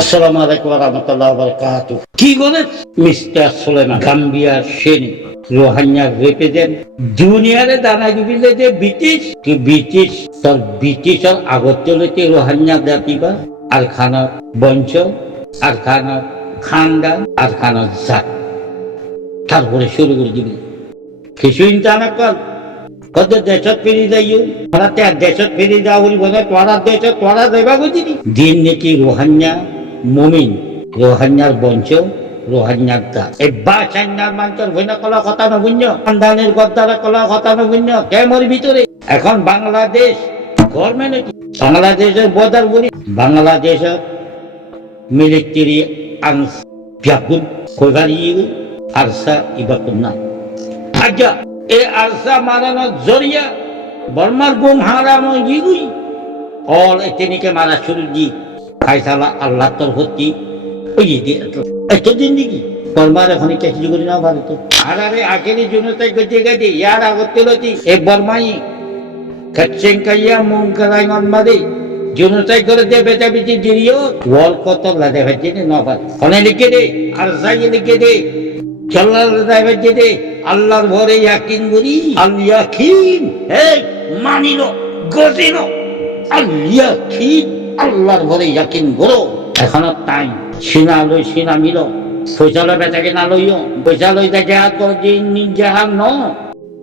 আসসালামু আলাইকুম ওয়া রাহমাতুল্লাহি ওয়া বারাকাতুহু। কি বলেন মিস্টার সুলাইমান গাম্বিয়ার সেনে রোহাঙ্গা রেপ্রেজেন্ট জুনিয়রে দানা দিবিলে যে ব্রিটিশ তোর ব্রিটিশর আগত চলেছে রোহাঙ্গা জাতিবা আর খানা বঞ্চ আর খানা খানদান আর খানা জাত তারপরে শুরু করে দিবি কিছু ইন্টারনেট কর কত দেশত ফিরি যাইও তোরা তে দেশত ফিরি যাও বলি বলে তোরা দেশত তোরা যাইবা বুঝিনি দিন নাকি রোহাঙ্গা মুমিন রোহাঙ্গার বঞ্চ রোহাঙ্গার দা এই বাসাইনার মানুষের হইনা কলা কথা নগুণ্য খানদানের গদ্দারা কলা কথা নগুণ্য কেমর ভিতরে এখন বাংলাদেশ গভর্নমেন্ট বাংলাদেশের বর্ডার বলি বাংলাদেশের মিলিটারি আংশ ব্যাকুল কইবারি আরসা ইবাকুল না আচ্ছা এই আরসা মারানোর জরিয়া বর্মার বোম হারানো ইগুই অল এতেনিকে মারা শুরু দি খাইসালা আল্লাহ তোর হতি ওই এতদিন নাকি বর্মার এখন কিছু করি না ভারত আর আরে আখেরি জন্য তাই গজে গেছে ইয়ার আগত তেলতি এ বর্মাই কাচ্চেন কাইয়া মুং করাই মারে জনতাই করে দে বেটা বেটি দিও ওয়াল কত লাদে হচ্ছে না ভাই কোনে লিখে দে আর সাই লিখে দে চল্লার দাইবে দে আল্লাহর ভরে ইয়াকিন করি আল ইয়াকিন এই মানিলো গজিলো আল ইয়াকিন আল্লাহর ভরে ইয়াকিন করো এখনো টাইম সিনা লই সিনা মিলো পয়সা বেটাকে না লইও পয়সা লই তা জাহাজ কর দিন জাহাজ ন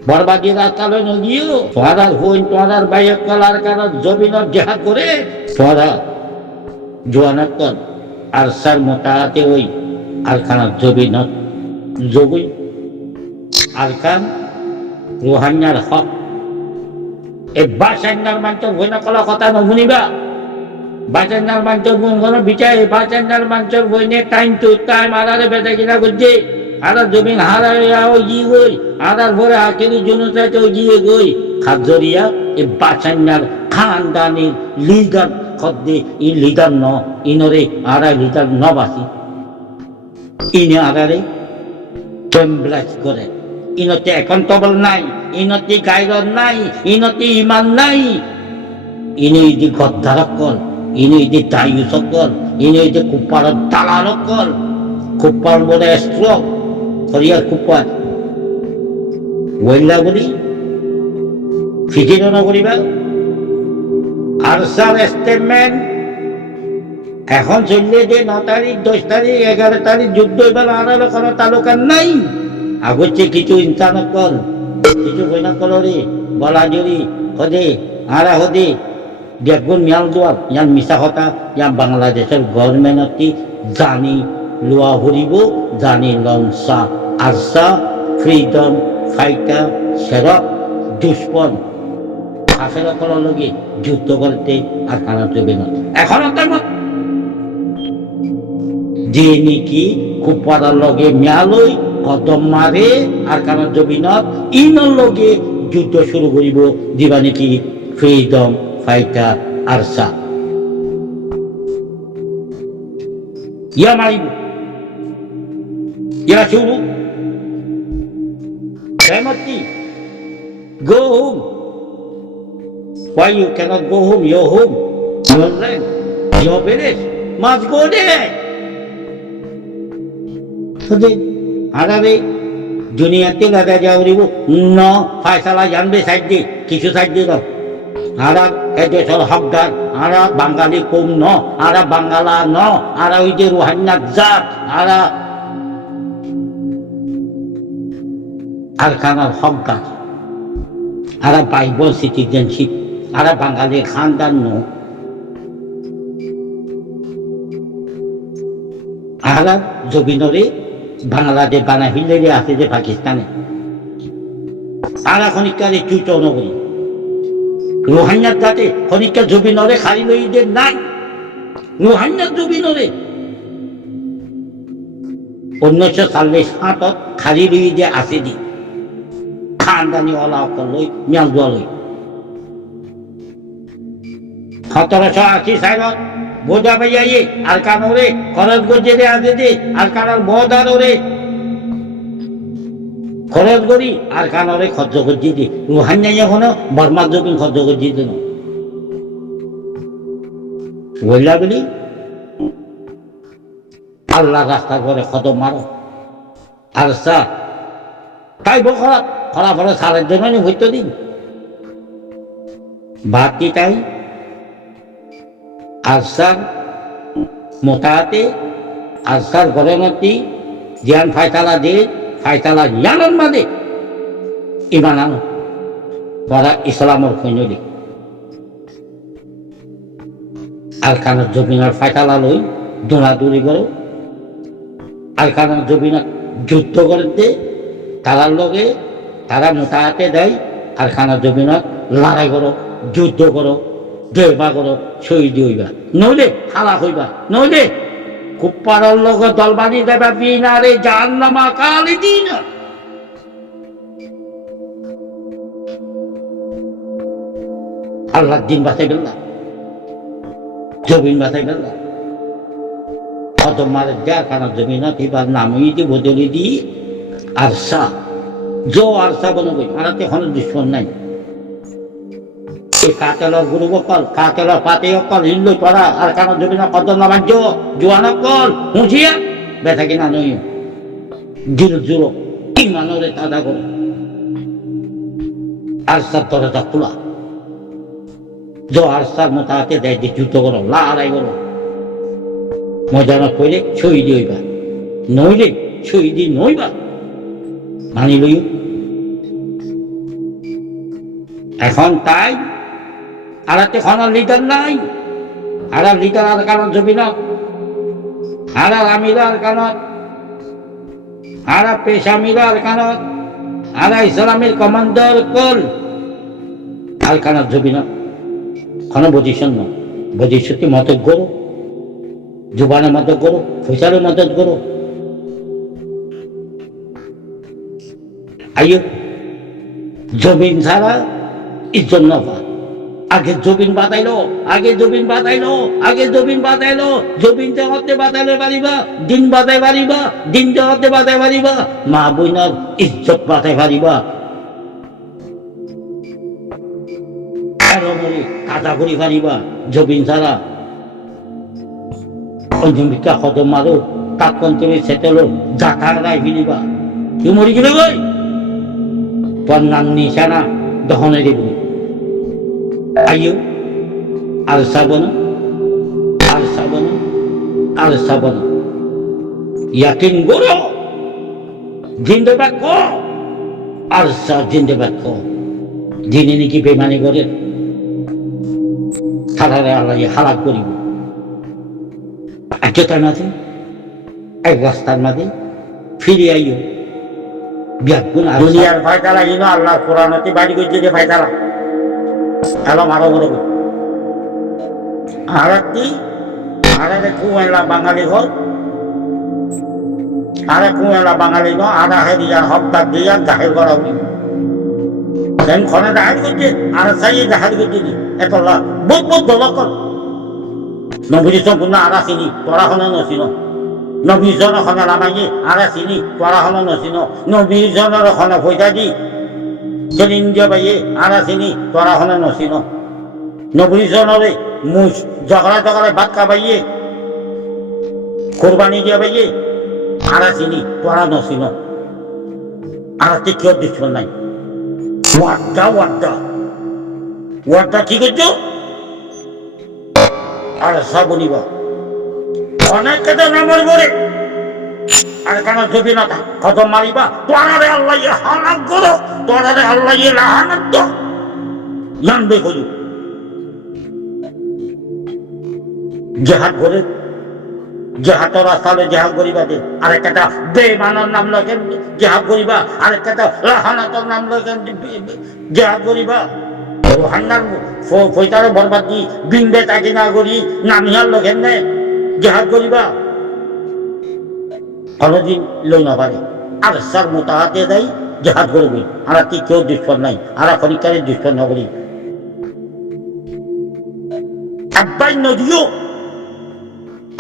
বরবাদি রাস্তা লই নগিও তোরা হইন তোরা বাইক কলার কারণ জমিনত জাহাজ করে তোরা জোয়ানা কর আর সার মোটাতে ওই আর খানা জমিনত জবই আর খান রোহাঙ্গার হক এই বাসাইনার মানুষ হইনা কলা কথা নশুনিবা বাচান্দার মানুষের বোন কোনো বিচার বাচান্দার মানুষের বইনে টাইম টু টাইম আধারে বেঁচে কিনা করছে আধার জমিন হারায় গিয়ে গই আধার ভরে আখেরি জনতাতে গিয়ে গই খাদ্যরিয়া এই বাচান্দার খানদানের লিডার খদ্দে ই লিডার ন ইনরে আড়াই লিডার ন বাসি ইনে আধারে টেম্বলাইজ করে ইনতে অ্যাকাউন্টেবল নাই ইনতে গাইডর নাই ইনতে ইমান নাই ইনে ইদি গদ্দারক কল ইনি ইদি দায়ু সকল ইনি ইদি কুপার দালাল কল কুপার বলে স্ট্রক করিয়ার কুপার ওইলা বলি ফিজির না করিবা আরসার স্টেটমেন্ট এখন চললে যে 9 তারিখ 10 তারিখ 11 তারিখ যুদ্ধ এবার আনালো কোনো তালুকার নাই আগচ্ছে কিছু ইনসান কল কিছু বইনা কলরে বলা জরি হদে আরা হদে দেখুন মিয়াল দোয়াল ইয়ান মিশা কথা ইয়ান বাংলাদেশের গভর্নমেন্টটি জানি লোয়া হরিব জানি লংসা আরসা ফ্রিডম ফাইটার সেরক দুশ্মন হাসের করার লগে যুদ্ধ করতে আর খানা চলবে না এখন যে নাকি খুব পড়ার লগে মিয়ালই কদম মারে আর কারণ জমিনত ইনর লগে যুদ্ধ শুরু করিব দিবা নাকি ফ্রিডম ফাইটার আরসা ইয়া মারিব ইয়া শুরু Timothy, go home. Why you cannot go home? Your home, your land, your village must go there. Today, Arabe, দুনিয়াতে লাগা যাওয়ারিব ন ফায়সালা জানবে সাইড দিয়ে কিছু সাইড দিয়ে দাও আরা এদেশের হকদার আরা বাঙালি কম ন আরা বাঙ্গালা ন আরা ওই যে রোহাঙ্গা জাত আরা আর খানার হকদার আরা বাইবল সিটিজেনশিপ আরা বাঙালি খানদান ন আরা জবিনরে বাংলাদেশ বানা হিলেরে আছে যে পাকিস্তানে আরা খনিকারে চুটো নগরী রোহাঙ্গার যাতে খনিকা জবিনরে খালি লইদের নাই রোহাঙ্গার জবিনরে 1947 খালি লইদে আছে দি খানদানি অলাকল লই মিয়ালদুয়া লই 1780 সালত বোঝা পাইয়াই আর কানরে খরচ গজে আছে দে আর কানার বদারে খরচ করি আর কানরে খরচ করছি দি রোহাঙ্গা এখনো বর্মার জমিন খরচ করছি দিন বললা বলি আল্লাহ রাস্তা করে কদম মারো আর তাই খারাপ খারাপ হলে সারের জন্য হইতো দিন বাকি তাই আসার মোতাহাতে আসার গরমতি জ্ঞান ফায়তালা দিয়ে ফায়তালা জ্ঞানের মাঝে ইমান আনো তারা ইসলামের সৈন্যদি আর কানের জমিনার ফায়তালা লই দৌড়াদৌড়ি করো আর কানের জমিনার যুদ্ধ করতে তারার লগে তারা মোতাহাতে দেয় আর কানের জমিনার লড়াই করো যুদ্ধ করো দেবা করো শহীদ হইবা নইলে হারা হইবা নইলে কুপ্পারের লগে দলবাড়ি দেবা বিনারে জাহান্নামা কালি দিন আল্লাহর দিন বাঁচাই গেলাম জমিন বাঁচাই গেলাম কত মারে যা কানা জমিন এবার নামই দিয়ে বদলি দি আরসা জো আরসা বলবে আনাতে কোনো দুশ্মন নাই কাতেলার গুরু বকল কাতেলার পাতে অকল হিন্দু পড়া আর কানা জমিন কত নামাজ জোয়ান অকল হুঁচিয়া ব্যথা কিনা নই জিরো জিরো কি মানরে তাদা করো আরসার দরজা খোলা জো আরসার মোতাহাতে দেয় যে যুদ্ধ করো লড়াই করো মজা না করলে শহীদ হইবা নইলে শহীদ নইবা মানি লই এখন তাই আরাতে কোনো লিডার নাই আর লিডার আর কারণ জমি না আর আমিরা আর কানত আর পেশামিরা আর কানত আর ইসলামের কমান্ডার কল আর কানত জমি না কোনো পজিশন না পজিশনকে মদত করো জুবানের মদত করো ফসলের মদত করো আইয়ো জমিন ছাড়া ইজ্জত না পা আগে জমিন বাতাইলো আগে জমিন বাতাইলো আগে জমিন বাতাইলো জমিন জগতে বাতাইলে পারিবা দিন বাতাই পারিবা দিন জগতে বাতাই পারিবা মা বইনার ইজ্জত বাতাই পারিবা কাদা করি পারিবা জমিন ছাড়া জমিটা কদম মারো তাৎক্ষণ তুমি সেটেলো জাতার রায় ফিরিবা তুই মরি গেলে বই তোর নাম নিশানা দহনে দিব আইও আর সাবন আর সাবন আর সাবন ইয়াকিন গরো জিন্দাবাদ কো আর সা জিন্দাবাদ কো দিনে নাকি বেমানি করে সারারে আল্লাহ হালাক করিব আজতার মাঝে এক রাস্তার মাঝে ফিরে আইও বিয়াগুন দুনিয়ার ফায়দা লাগিল আল্লাহ কোরআনতে বাড়ি করছে যে ফায়দা এলো মারো বড় আর কি আরে কুয়েলা বাঙালি ঘর আরে কুয়েলা বাঙালি ঘর আধা হেরিয়া হপ্তাহ দিয়া জাহের করা উনি সেন খনে জাহের করছে আর সাইয়ে জাহের করছে এত বহুত বহুত দলকল নবী সম্পূর্ণ আরা চিনি পড়াশোনা নচিন নবীজনৰ খনে নামাগি আরা চিনি পড়াশোনা নচিন নবীজনৰ খনে পইচা দি সেদিন দিয়া পাইয়ে আরা চিনি পড়াশোনা নচিন নবীজনরে মুখ জগড়া জগড়ায় ভাত খাবাইয়ে কোরবানি দিয়া পাইয়ে আরা চিনি পড়া নচিন আরাতে কেউ দুশ্মন নাই ওয়ার্ডা ওয়ার্ডা ওয়ার্ডা কি করছো আর সব বলিবা অনেক কেটে নামর করে আর কেন যদি না কদম মারিবা তোরারে আল্লাহ হালাক করো তোরারে আল্লাহ লাহানাত দাও জানবে করি জেহাদ করে জেহাদর রাস্তালে জেহাদ করিবা দে আরেকটা বেঈমানের নাম লগে জেহাদ করিবা আরেকটা লাহানাতর নাম লগে জেহাদ করিবা রোহান্নার ফৈতারে বরবাদ দি বিনবে তাকে না করি নামিয়ার লোকের নে জেহাদ করিবা কোনদিন লই না পারে আর সার মোতাহাতে দেয় জেহাদ করবে আর কি কেউ দুশ্মন নাই আর পরীক্ষারে দুশ্মন না করি একবার নদীও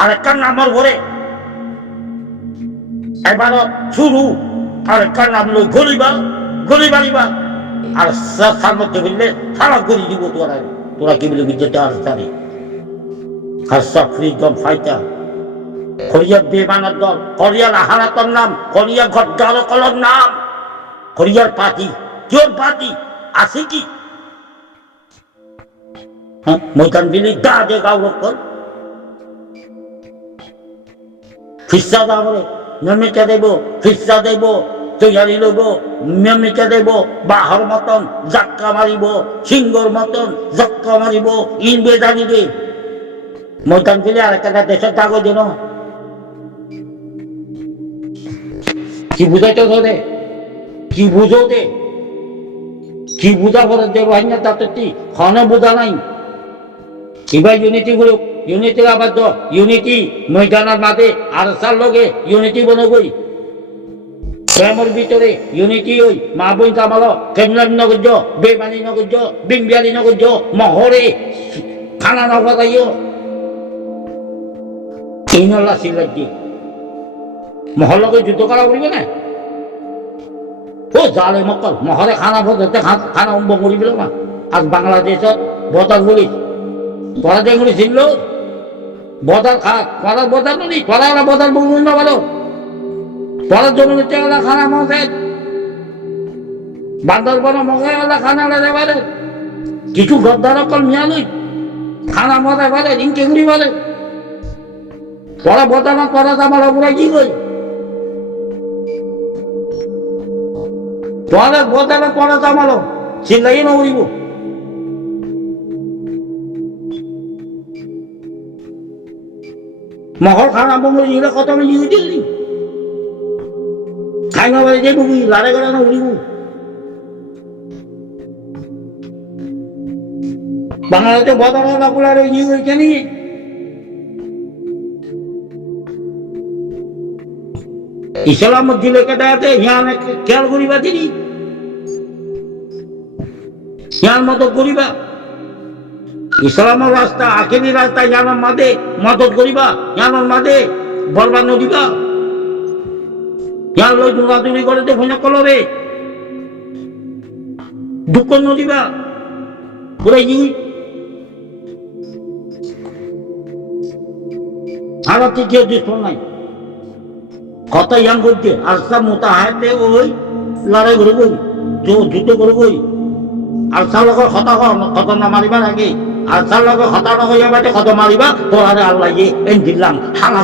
আরেকটা নামর ঘরে এবার শুরু আরেকটা নাম লই গলিবা গলি বাড়িবা আর সার মধ্যে বললে সারা করে দিব তোরা তোরা কি বলে যেতে আর তারে আর সব ফ্রিডম ফাইটার খরিয়ার বেমানার দল, খরিয়ার আহারাতর নাম, খরিয়া গদ্দার কলর নাম, খরিয়ার পার্টি, কেউ পার্টি আছে কি? ময়দান দিলি দা দে গাউরব কর খিস্সা দা বলে মেমেচা দেব, খিস্সা দেব, তৈয়ারি লইব, মেমেচা দেব, বাহর মতন জাক্কা মারিব, সিংহর মতন জাক্কা মারিব, ইনবে জানিবে ময়দান দিলে আর একটা দেশের কাগজ যেন কি বুঝাইতে ধরে, কি বুঝো দে, কি বুঝা করে দেব হাইনা তাতে খানে বোঝা নাই। এবার ইউনিটি গ্রুপ, ইউনিটি আবদ্ধ, ইউনিটি ময়দানের মাঝে আর সার লগে ইউনিটি বনবই প্রেমের ভিতরে ইউনিটি ওই মা বই কামালো কেমন নগর্য, বেমানি নগর্য, বিম্বিয়ালি নগর্য, মহরে খানা নগাইও এই নল্লা সিলাজি মহল্লাকে যুদ্ধ করা বলবে না ও জালে মকল মহরে খানা ভোতে খানা অম্ব করি দিল না। আর বাংলাদেশের বদার বলি তোরা যেগুলি ছিল বদার খাত তোরা বদার নি তোরা ওরা বদার বলুন না বলো তোরার জন্য চেলা খানা মশে বান্দরবন মগাইলা খানা লেগে পারে কিছু গদ্দার অকল মিয়া লই খানা মজা পারে ইনকেগুলি বলে তোরা বদার না তোরা আমার অপরাধ কি কই তোরা বদার তোরা জামালো চিল্লাই না উড়িব মহল খানা বঙ্গল ইলে কত আমি ইয়ে দিলি খাই না বাড়ি যাইব কি লারে গেলে না উড়িব বাংলাদেশে বদার বাকুলার ইয়ে হয়েছে নি ইসলাম দিলে কেটে হিয়ান খেয়াল করিবা তিনি হিয়ান মতো করিবা ইসলামের রাস্তা আখেরি রাস্তা জানার মাঝে মদত করিবা জানার মাঝে বরবাদ নদিবা ইয়ার লই দৌড়াদৌড়ি করে দেখো না কলরে দুঃখ নদিবা পুরো ই আর কেউ দুশ্মন নাই কথা ইয়াং করছে আর সব মোতাহাতে ওই লড়াই করবই যুদ্ধ করবই আর সার লোক কথা না মারিবার আগে আর সার লোক কথা না হইয়া বাটে কথা মারিবা তোর আল্লাহ দিলাম হালা